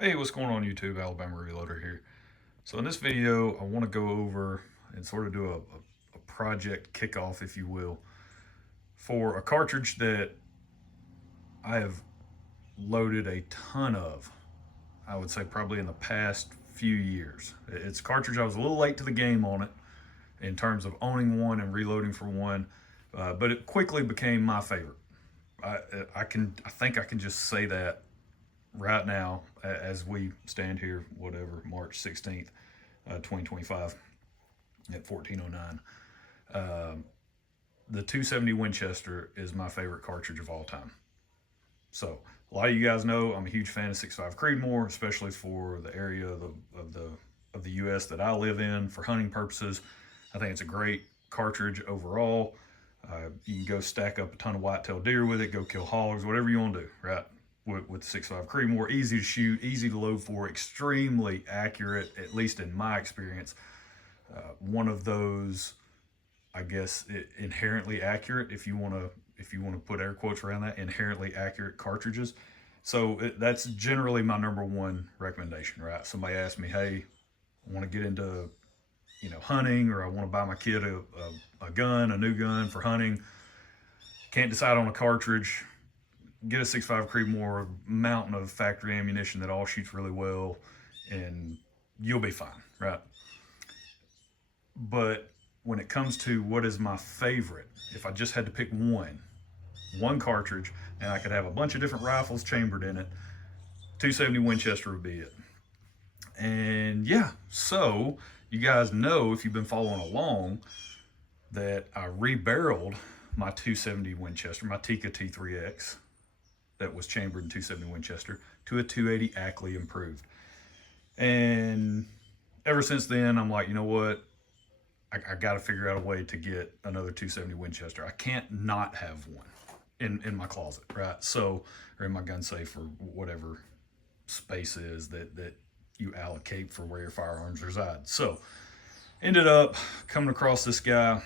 Hey, what's going on YouTube? Alabama Reloader here. So in this video, I want to go over and sort of do a project kickoff, if you will, for a cartridge that I have loaded a ton of. I would say probably in the past few years. It's a cartridge I was a little late to the game on it in terms of owning one and reloading for one, but it quickly became my favorite. I, I think I can just say that right now as we stand here, whatever, March 16th, 2025 at 14:09. The 270 Winchester is my favorite cartridge of all time. So a lot of you guys know I'm a huge fan of 6.5 Creedmoor, especially for the area of the U.S. that I live in for hunting purposes. I think it's a great cartridge overall. You can go stack up a ton of whitetail deer with it, go kill hogs, whatever you want to do, right? With the 6.5 Creedmoor, easy to shoot, easy to load for, extremely accurate, at least in my experience. One of those, I guess, inherently accurate, if you want to put air quotes around that, inherently accurate cartridges. So that's generally my number one recommendation, right? Somebody asks me, hey, I want to get into hunting, or I want to buy my kid a gun, a new gun for hunting. Can't decide on a cartridge. Get a 6.5 Creedmoor mountain of factory ammunition that all shoots really well, and you'll be fine, right? But when it comes to what is my favorite, if I just had to pick one cartridge, and I could have a bunch of different rifles chambered in it, 270 Winchester would be it. And yeah, so you guys know, if you've been following along, that I rebarreled my 270 Winchester, my Tika T3X, that was chambered in 270 Winchester, to a 280 Ackley improved. And ever since then, I'm like, you know what? I got to figure out a way to get another 270 Winchester. I can't not have one in my closet, right? So, or in my gun safe, or whatever space is that you allocate for where your firearms reside. So, ended up coming across this guy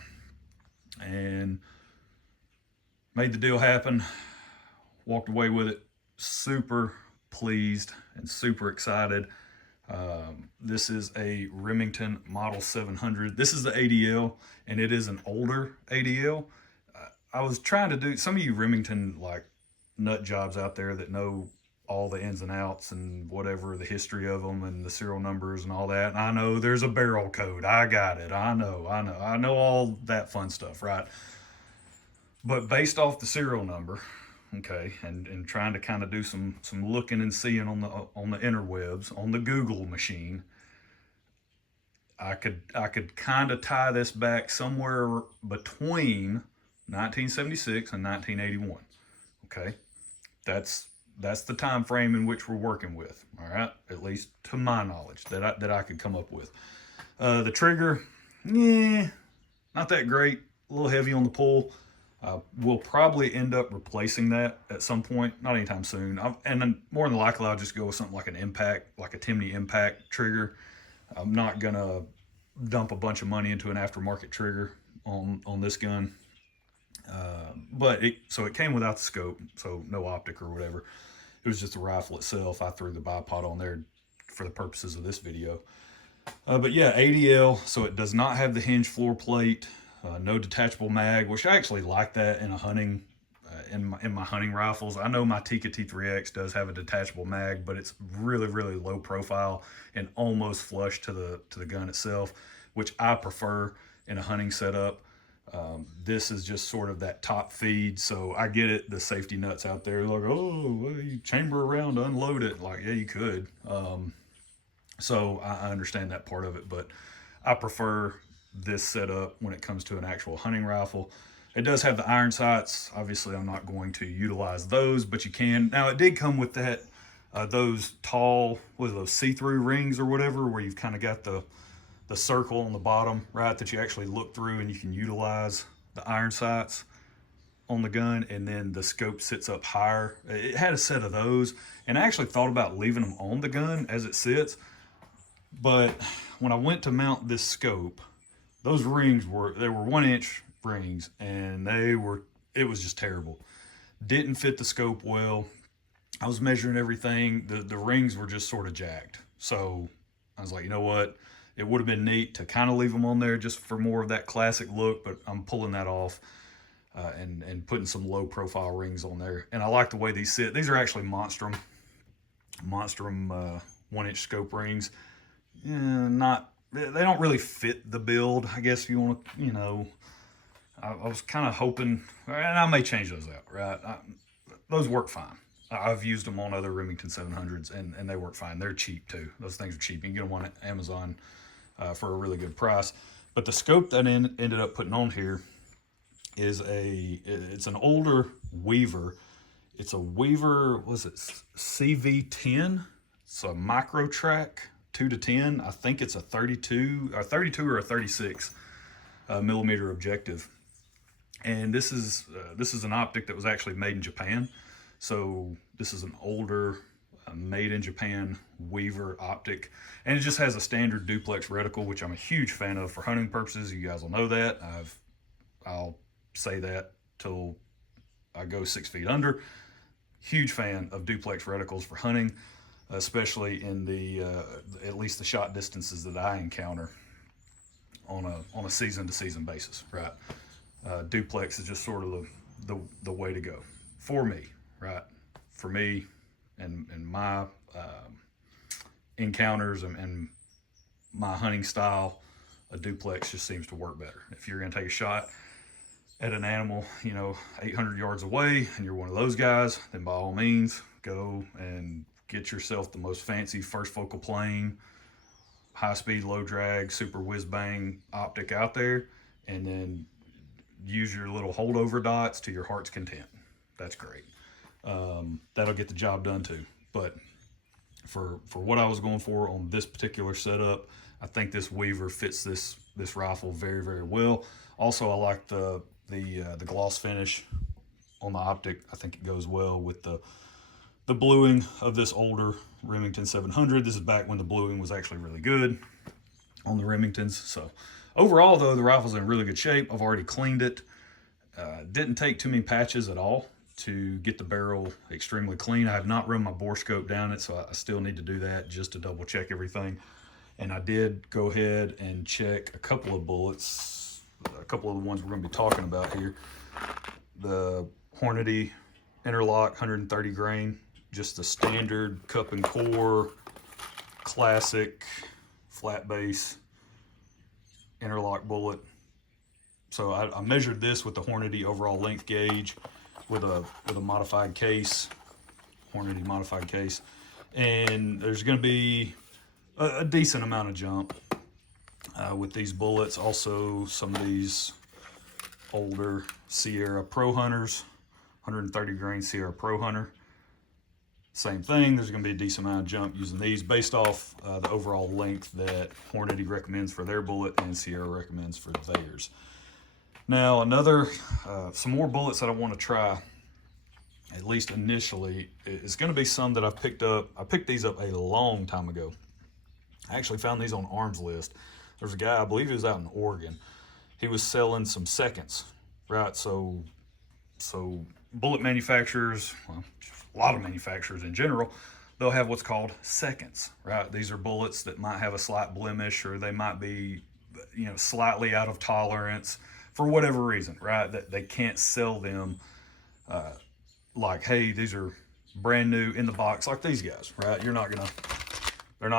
and made the deal happen. Walked away with it super pleased and super excited. This is a Remington Model 700. This is the ADL, and it is an older ADL. I was trying to do, some of you Remington like nut jobs out there that know all the ins and outs and whatever, the history of them and the serial numbers and all that. And I know there's a barrel code. I got it. I know all that fun stuff, right? But based off the serial number, okay, and trying to kind of do some looking and seeing on the interwebs, on the Google machine, I could kind of tie this back somewhere between 1976 and 1981. Okay, that's the time frame in which we're working with. All right, at least to my knowledge that I could come up with. The trigger, yeah, not that great. A little heavy on the pull. We'll probably end up replacing that at some point, not anytime soon. And then more than likely, I'll just go with something like an impact, like a Timney impact trigger. I'm not gonna dump a bunch of money into an aftermarket trigger on this gun. But it came without the scope, so no optic or whatever. It was just the rifle itself. I threw the bipod on there for the purposes of this video. But yeah, ADL, so it does not have the hinge floor plate, no detachable mag, which I actually like that in a hunting, in my hunting rifles. I know my Tika T3X does have a detachable mag, but it's really, really low profile and almost flush to the gun itself, which I prefer in a hunting setup. This is just sort of that top feed, so I get it. The safety nuts out there like, oh, well, you chamber around to unload it. Like, yeah, you could. So I understand that part of it, but I prefer this setup when it comes to an actual hunting rifle. It does have the iron sights. Obviously, I'm not going to utilize those, but you can. Now, it did come with that those tall, what are those, see-through rings or whatever, where you've kind of got the circle on the bottom, right, that you actually look through and you can utilize the iron sights on the gun, and then the scope sits up higher. It had a set of those, and I actually thought about leaving them on the gun as it sits, but when I went to mount this scope, those rings they were 1 inch rings, and it was just terrible. Didn't fit the scope well. I was measuring everything. The rings were just sort of jacked. So I was like, you know what? It would have been neat to kind of leave them on there just for more of that classic look, but I'm pulling that off and putting some low profile rings on there. And I like the way these sit. These are actually Monstrum 1-inch scope rings. Not, they don't really fit the build, I guess, if you want to, you know. I was kind of hoping, and I may change those out, right? Those work fine. I've used them on other Remington 700s, and they work fine. They're cheap too. Those things are cheap. You can get them on Amazon for a really good price. But the scope that I ended up putting on here is it's an older Weaver. It's a Weaver, was it CV10? It's a micro track 2-10. I think it's a 32 or a 36 millimeter objective. And this is an optic that was actually made in Japan. So this is an older made in Japan Weaver optic, and it just has a standard duplex reticle, which I'm a huge fan of for hunting purposes. You guys will know that. I'll say that till I go 6 feet under. Huge fan of duplex reticles for hunting, especially in the at least the shot distances that I encounter on a season to season basis, right? Duplex is just sort of the way to go for me, right? For me and my encounters and my hunting style, a duplex just seems to work better. If you're going to take a shot at an animal, you know, 800 yards away, and you're one of those guys, then by all means, go and get yourself the most fancy first focal plane, high speed, low drag, super whiz bang optic out there, and then use your little holdover dots to your heart's content. That's great. That'll get the job done too. But for what I was going for on this particular setup, I think this Weaver fits this rifle very, very well. Also, I like the gloss finish on the optic. I think it goes well with the bluing of this older Remington 700. This is back when the bluing was actually really good on the Remingtons. So overall, though, the rifle's in really good shape. I've already cleaned it. Didn't take too many patches at all to get the barrel extremely clean. I have not run my bore scope down it, so I still need to do that just to double check everything. And I did go ahead and check a couple of bullets, a couple of the ones we're going to be talking about here. The Hornady Interlock 130 grain, just the standard cup and core, classic flat base interlock bullet. So I measured this with the Hornady overall length gauge with a modified case, Hornady modified case, and there's going to be a decent amount of jump with these bullets. Also, some of these older Sierra Pro Hunters, 130 grain Sierra Pro Hunter. Same thing, there's going to be a decent amount of jump using these based off the overall length that Hornady recommends for their bullet and Sierra recommends for theirs. Now, some more bullets that I want to try, at least initially, is going to be some that I've picked up. I picked these up a long time ago. I actually found these on Arms List. There's a guy, I believe he was out in Oregon. He was selling some seconds, right? So bullet manufacturers, well, a lot of manufacturers in general, they'll have what's called seconds, right? These are bullets that might have a slight blemish, or they might be, you know, slightly out of tolerance for whatever reason, right? That they can't sell them like, hey, these are brand new in the box like these guys, right? They're not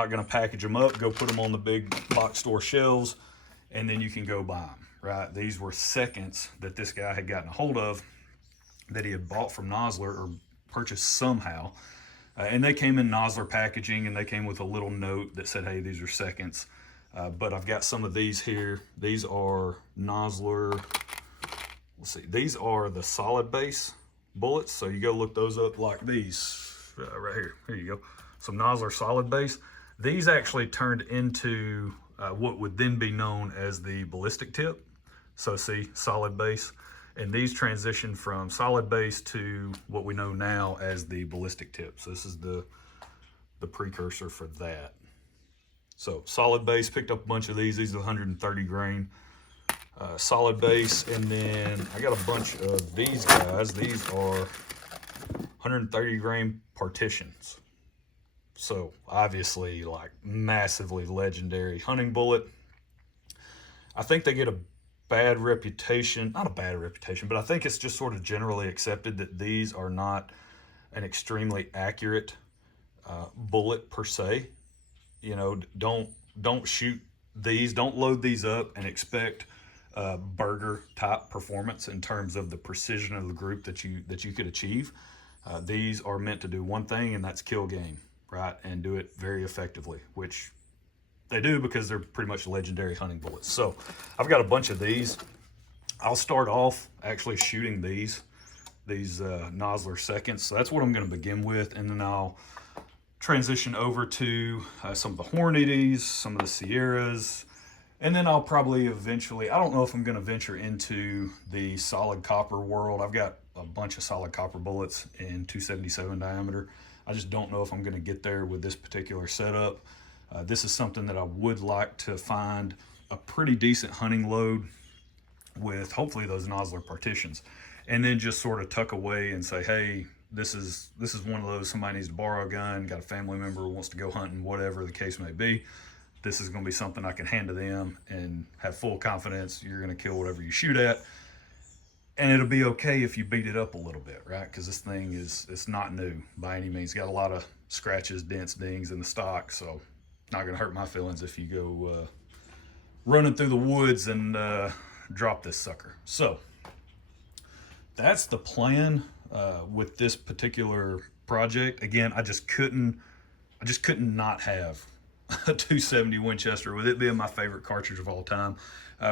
gonna package them up, go put them on the big box store shelves, and then you can go buy them, right? These were seconds that this guy had gotten a hold of, that he had bought from Nosler or purchased somehow, and they came in Nosler packaging, and they came with a little note that said, hey, these are seconds. But I've got some of these here. These are Nosler, let's see, these are the solid base bullets. So you go look those up, like these right here. Here you go. Some Nosler solid base. These actually turned into what would then be known as the ballistic tip. So see, solid base. And these transition from solid base to what we know now as the ballistic tip. So this is the precursor for that. So solid base, picked up a bunch of these. These are 130 grain solid base. And then I got a bunch of these guys. These are 130 grain partitions. So obviously like massively legendary hunting bullet. I think they get a bad reputation, not a bad reputation, but I think it's just sort of generally accepted that these are not an extremely accurate bullet per se. You know, don't shoot these, don't load these up and expect burger type performance in terms of the precision of the group that you could achieve. These are meant to do one thing, and that's kill game, right? And do it very effectively, which they do because they're pretty much legendary hunting bullets. So I've got a bunch of these. I'll start off actually shooting these Nosler seconds. So that's what I'm going to begin with, and then I'll transition over to some of the Hornadies, some of the Sierras, and then I'll probably eventually, I don't know if I'm going to venture into the solid copper world. I've got a bunch of solid copper bullets in 277 diameter. I just don't know if I'm going to get there with this particular setup. This is something that I would like to find a pretty decent hunting load with, hopefully those Nosler partitions, and then just sort of tuck away and say, hey, this is one of those, somebody needs to borrow a gun, got a family member who wants to go hunting, whatever the case may be. This is going to be something I can hand to them and have full confidence you're going to kill whatever you shoot at. And it'll be okay if you beat it up a little bit, right? Because this thing it's not new by any means. It's got a lot of scratches, dents, dings in the stock, so not going to hurt my feelings if you go running through the woods and drop this sucker. So that's the plan with this particular project. Again, I just couldn't not have a 270 Winchester, with it being my favorite cartridge of all time.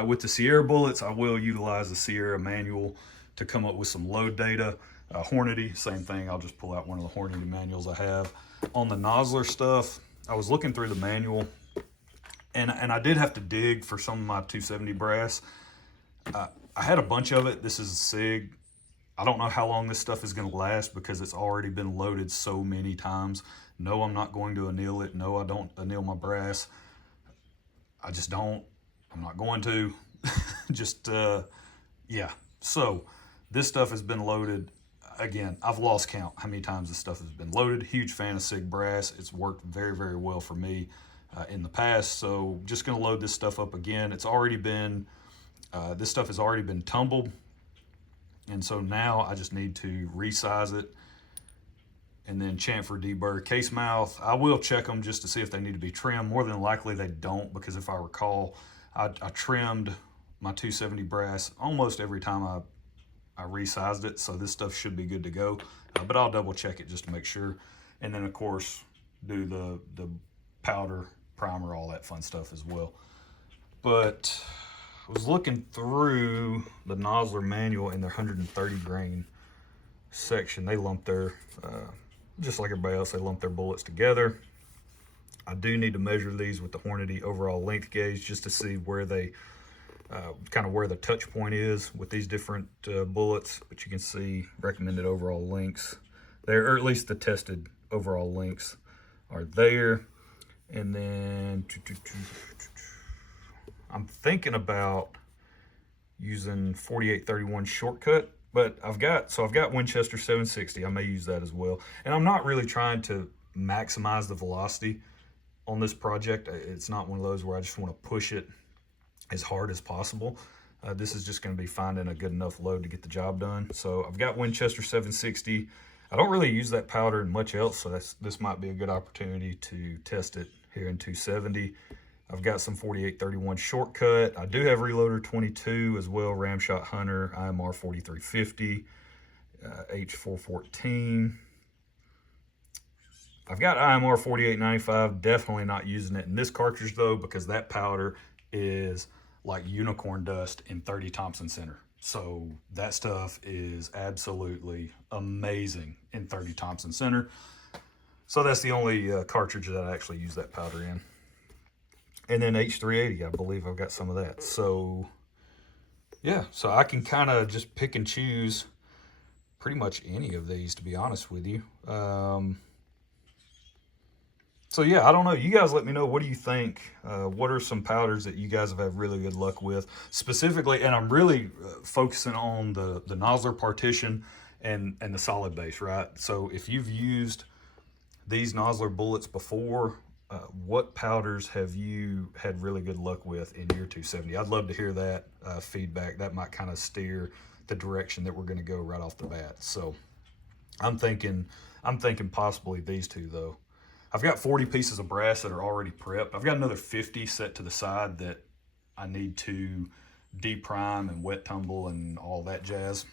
With the Sierra bullets, I will utilize the Sierra manual to come up with some load data. Hornady, same thing. I'll just pull out one of the Hornady manuals I have. On the Nosler stuff, I was looking through the manual, and I did have to dig for some of my 270 brass. I had a bunch of it. This is a SIG. I don't know how long this stuff is going to last because it's already been loaded so many times. No, I'm not going to anneal it. No, I don't anneal my brass. I just don't. I'm not going to. Yeah. So this stuff has been loaded. Again, I've lost count how many times this stuff has been loaded. Huge fan of SIG brass. It's worked very, very well for me in the past. So just going to load this stuff up again. It's already been, this stuff has already been tumbled. And so now I just need to resize it and then chamfer, deburr, case mouth. I will check them just to see if they need to be trimmed. More than likely they don't, because if I recall, I trimmed my 270 brass almost every time I resized it, so this stuff should be good to go. But I'll double check it just to make sure. And then of course do the powder, primer, all that fun stuff as well. But I was looking through the Nosler manual in their 130 grain section. They lump their, just like everybody else, they lump their bullets together. I do need to measure these with the Hornady overall length gauge just to see where they, kind of where the touch point is with these different bullets. But you can see recommended overall lengths there, or at least the tested overall lengths are there. And then I'm thinking about using 4831 shortcut, but I've got Winchester 760. I may use that as well. And I'm not really trying to maximize the velocity on this project. It's not one of those where I just want to push it as hard as possible. This is just going to be finding a good enough load to get the job done. So I've got Winchester 760. I don't really use that powder in much else, so this might be a good opportunity to test it here in 270. I've got some 4831 shortcut. I do have Reloader 22 as well, Ramshot Hunter, IMR 4350, H414. I've got IMR 4895, definitely not using it in this cartridge though, because that powder is like unicorn dust in 30 Thompson Center. So that stuff is absolutely amazing in 30 Thompson Center. So that's the only cartridge that I actually use that powder in. And then H380, I believe I've got some of that. So yeah, so I can kind of just pick and choose pretty much any of these, to be honest with you. So yeah, I don't know. You guys let me know. What do you think? What are some powders that you guys have had really good luck with? Specifically, and I'm really focusing on the Nosler partition and the solid base, right? So if you've used these Nosler bullets before, what powders have you had really good luck with in your 270? I'd love to hear that feedback. That might kind of steer the direction that we're going to go right off the bat. So I'm thinking possibly these two though. I've got 40 pieces of brass that are already prepped. I've got another 50 set to the side that I need to deprime and wet tumble and all that jazz.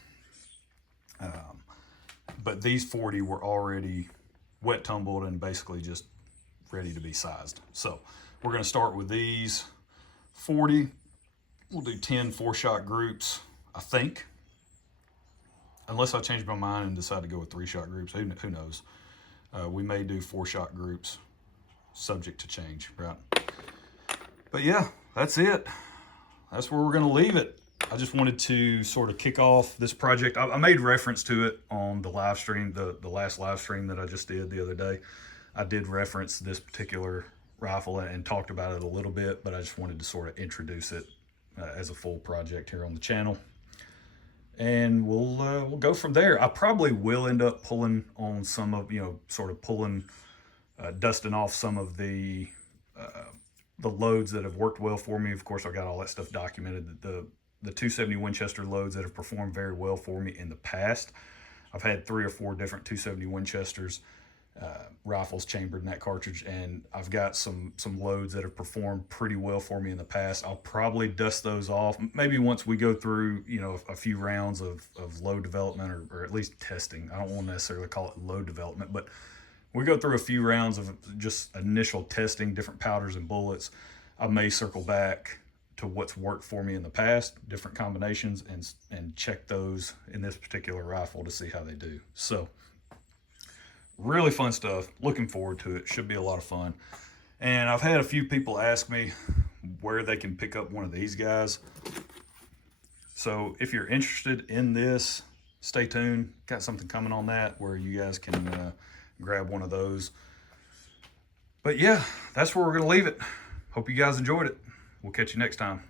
But these 40 were already wet tumbled and basically just ready to be sized. So we're going to start with these 40. We'll do 10 4-shot groups, I think. Unless I change my mind and decide to go with 3-shot groups, who knows? We may do 4-shot groups, subject to change, right? But yeah, that's it. That's where we're going to leave it. I just wanted to sort of kick off this project. I made reference to it on the live stream, the last live stream that I just did the other day. I did reference this particular rifle and talked about it a little bit, but I just wanted to sort of introduce it as a full project here on the channel. And we'll go from there. I probably will end up pulling on some of, sort of pulling, dusting off some of the loads that have worked well for me. Of course, I got all that stuff documented. The 270 Winchester loads that have performed very well for me in the past. I've had 3 or 4 different 270 Winchesters rifles chambered in that cartridge, and I've got some loads that have performed pretty well for me in the past. I'll probably dust those off maybe once we go through a few rounds of load development, or at least testing. I don't want to necessarily call it load development, but we go through a few rounds of just initial testing different powders and bullets. I may circle back to what's worked for me in the past, different combinations, and check those in this particular rifle to see how they do. So really fun stuff. Looking forward to it. Should be a lot of fun. And I've had a few people ask me where they can pick up one of these guys. So if you're interested in this, stay tuned. Got something coming on that where you guys can grab one of those. But yeah, that's where we're going to leave it. Hope you guys enjoyed it. We'll catch you next time.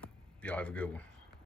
Y'all have a good one.